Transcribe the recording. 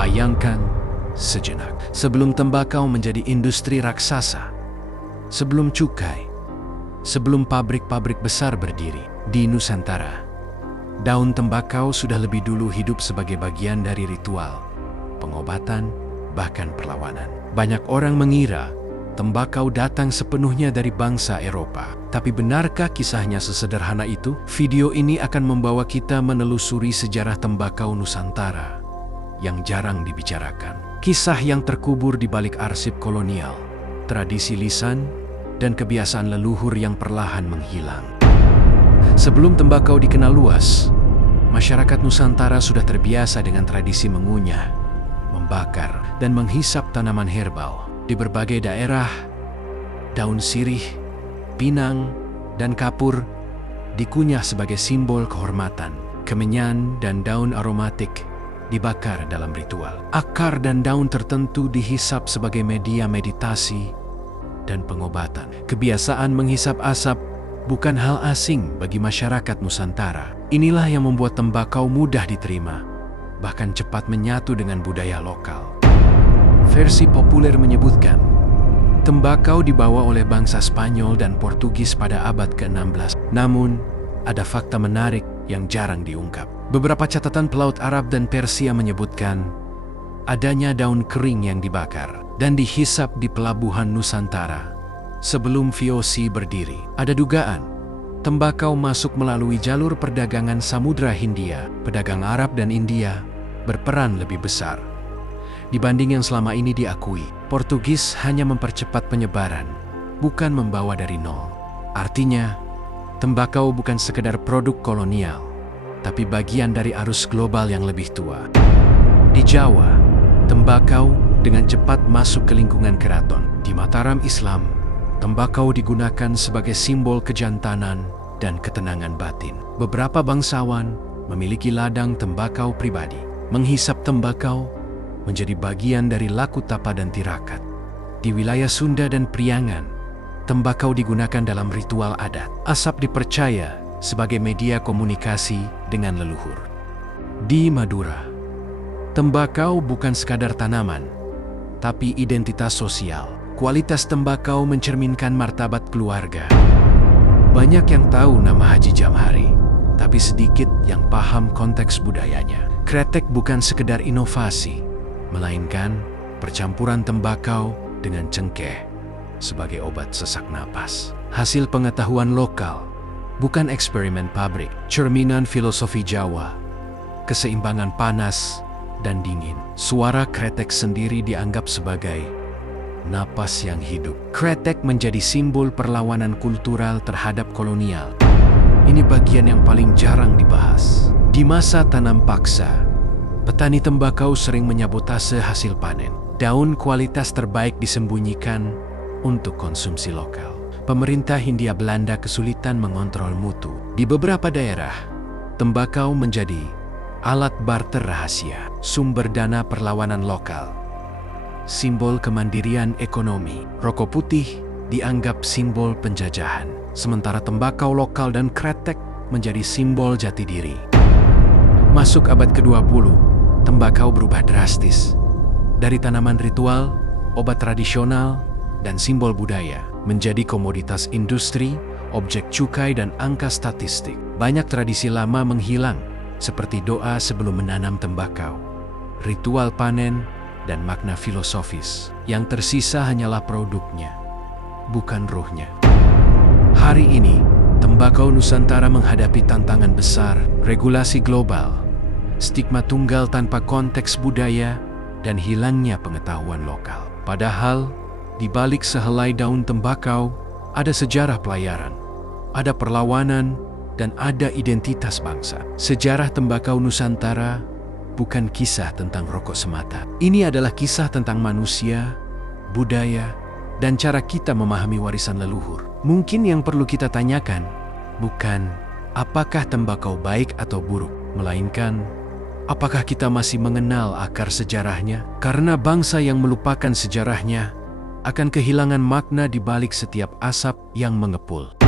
Bayangkan sejenak, sebelum tembakau menjadi industri raksasa, sebelum cukai, sebelum pabrik-pabrik besar berdiri di Nusantara, daun tembakau sudah lebih dulu hidup sebagai bagian dari ritual, pengobatan, bahkan perlawanan. Banyak orang mengira tembakau datang sepenuhnya dari bangsa Eropa. Tapi benarkah kisahnya sesederhana itu? Video ini akan membawa kita menelusuri sejarah tembakau Nusantara yang jarang dibicarakan. Kisah yang terkubur di balik arsip kolonial, tradisi lisan, dan kebiasaan leluhur yang perlahan menghilang. Sebelum tembakau dikenal luas, masyarakat Nusantara sudah terbiasa dengan tradisi mengunyah, membakar, dan menghisap tanaman herbal. Di berbagai daerah, daun sirih, pinang, dan kapur dikunyah sebagai simbol kehormatan. Kemenyan dan daun aromatik dibakar dalam ritual. Akar dan daun tertentu dihisap sebagai media meditasi dan pengobatan. Kebiasaan menghisap asap bukan hal asing bagi masyarakat Nusantara. Inilah yang membuat tembakau mudah diterima, bahkan cepat menyatu dengan budaya lokal. Versi populer menyebutkan, tembakau dibawa oleh bangsa Spanyol dan Portugis pada abad ke-16. Namun, ada fakta menarik yang jarang diungkap. Beberapa catatan pelaut Arab dan Persia menyebutkan adanya daun kering yang dibakar dan dihisap di pelabuhan Nusantara sebelum VOC berdiri. Ada dugaan tembakau masuk melalui jalur perdagangan Samudra Hindia. Pedagang Arab dan India berperan lebih besar dibanding yang selama ini diakui. Portugis hanya mempercepat penyebaran, bukan membawa dari nol. Artinya, tembakau bukan sekedar produk kolonial, tapi bagian dari arus global yang lebih tua. Di Jawa, tembakau dengan cepat masuk ke lingkungan keraton. Di Mataram Islam, tembakau digunakan sebagai simbol kejantanan dan ketenangan batin. Beberapa bangsawan memiliki ladang tembakau pribadi. Menghisap tembakau menjadi bagian dari laku tapa dan tirakat. Di wilayah Sunda dan Priangan, tembakau digunakan dalam ritual adat. Asap dipercaya sebagai media komunikasi dengan leluhur. Di Madura, tembakau bukan sekadar tanaman, tapi identitas sosial. Kualitas tembakau mencerminkan martabat keluarga. Banyak yang tahu nama Haji Jamhari, tapi sedikit yang paham konteks budayanya. Kretek bukan sekedar inovasi, melainkan percampuran tembakau dengan cengkeh sebagai obat sesak napas. Hasil pengetahuan lokal, bukan eksperimen pabrik. Cerminan filosofi Jawa, keseimbangan panas dan dingin. Suara kretek sendiri dianggap sebagai napas yang hidup. Kretek menjadi simbol perlawanan kultural terhadap kolonial. Ini bagian yang paling jarang dibahas. Di masa tanam paksa, petani tembakau sering menyabotase hasil panen. Daun kualitas terbaik disembunyikan untuk konsumsi lokal. Pemerintah Hindia Belanda kesulitan mengontrol mutu. Di beberapa daerah, tembakau menjadi alat barter rahasia, sumber dana perlawanan lokal, simbol kemandirian ekonomi. Rokok putih dianggap simbol penjajahan, sementara tembakau lokal dan kretek menjadi simbol jati diri. Masuk abad ke-20, tembakau berubah drastis. Dari tanaman ritual, obat tradisional, dan simbol budaya, menjadi komoditas industri, objek cukai, dan angka statistik. Banyak tradisi lama menghilang, seperti doa sebelum menanam tembakau, ritual panen, dan makna filosofis. Yang tersisa hanyalah produknya, bukan ruhnya. Hari ini, tembakau Nusantara menghadapi tantangan besar, regulasi global, stigma tunggal tanpa konteks budaya, dan hilangnya pengetahuan lokal. Padahal, di balik sehelai daun tembakau, ada sejarah pelayaran, ada perlawanan, dan ada identitas bangsa. Sejarah tembakau Nusantara bukan kisah tentang rokok semata. Ini adalah kisah tentang manusia, budaya, dan cara kita memahami warisan leluhur. Mungkin yang perlu kita tanyakan bukan apakah tembakau baik atau buruk, melainkan apakah kita masih mengenal akar sejarahnya? Karena bangsa yang melupakan sejarahnya akan kehilangan makna di balik setiap asap yang mengepul.